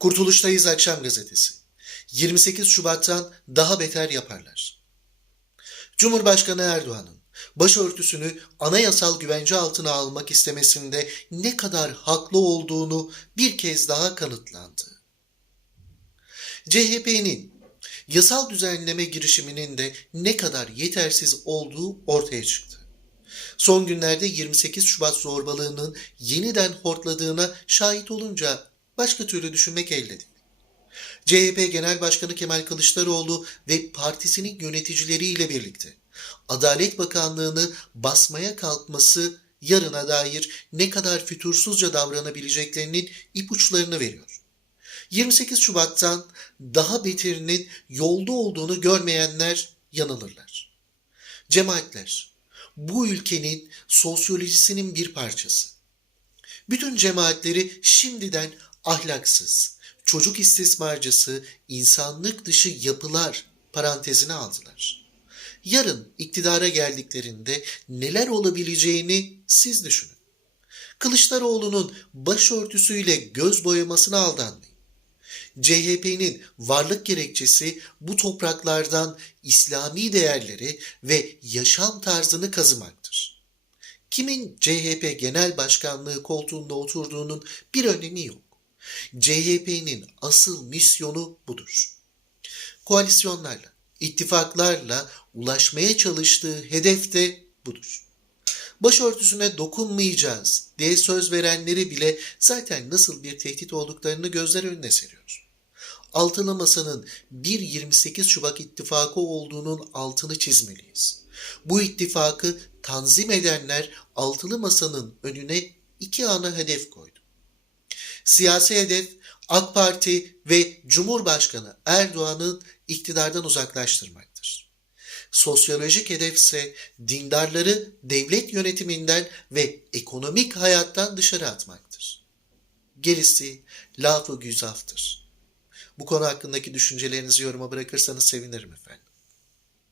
Kurtuluştayız Akşam Gazetesi. 28 Şubat'tan daha beter yaparlar. Cumhurbaşkanı Erdoğan'ın başörtüsünü anayasal güvence altına almak istemesinde ne kadar haklı olduğunu bir kez daha kanıtlandı. CHP'nin yasal düzenleme girişiminin de ne kadar yetersiz olduğu ortaya çıktı. Son günlerde 28 Şubat zorbalığının yeniden hortladığına şahit olunca başka türlü düşünmek elde değil. CHP Genel Başkanı Kemal Kılıçdaroğlu ve partisinin yöneticileriyle birlikte Adalet Bakanlığı'nı basmaya kalkması yarına dair ne kadar fütursuzca davranabileceklerinin ipuçlarını veriyor. 28 Şubat'tan daha beterinin yolda olduğunu görmeyenler yanılırlar. Cemaatler, bu ülkenin sosyolojisinin bir parçası. Bütün cemaatleri şimdiden ahlaksız, çocuk istismarcısı, insanlık dışı yapılar parantezine aldılar. Yarın iktidara geldiklerinde neler olabileceğini siz düşünün. Kılıçdaroğlu'nun başörtüsüyle göz boyamasına aldanmayın. CHP'nin varlık gerekçesi bu topraklardan İslami değerleri ve yaşam tarzını kazımaktır. Kimin CHP Genel Başkanlığı koltuğunda oturduğunun bir önemi yok. CHP'nin asıl misyonu budur. Koalisyonlarla, ittifaklarla ulaşmaya çalıştığı hedef de budur. Başörtüsüne dokunmayacağız diye söz verenleri bile zaten nasıl bir tehdit olduklarını gözler önüne seriyor. Altılı Masa'nın bir 28 Şubat ittifakı olduğunun altını çizmeliyiz. Bu ittifakı tanzim edenler Altılı Masa'nın önüne iki ana hedef koydu. Siyasi hedef AK Parti ve Cumhurbaşkanı Erdoğan'ın iktidardan uzaklaştırmaktır. Sosyolojik hedef ise dindarları devlet yönetiminden ve ekonomik hayattan dışarı atmaktır. Gerisi lafı güzaftır. Bu konu hakkındaki düşüncelerinizi yoruma bırakırsanız sevinirim efendim.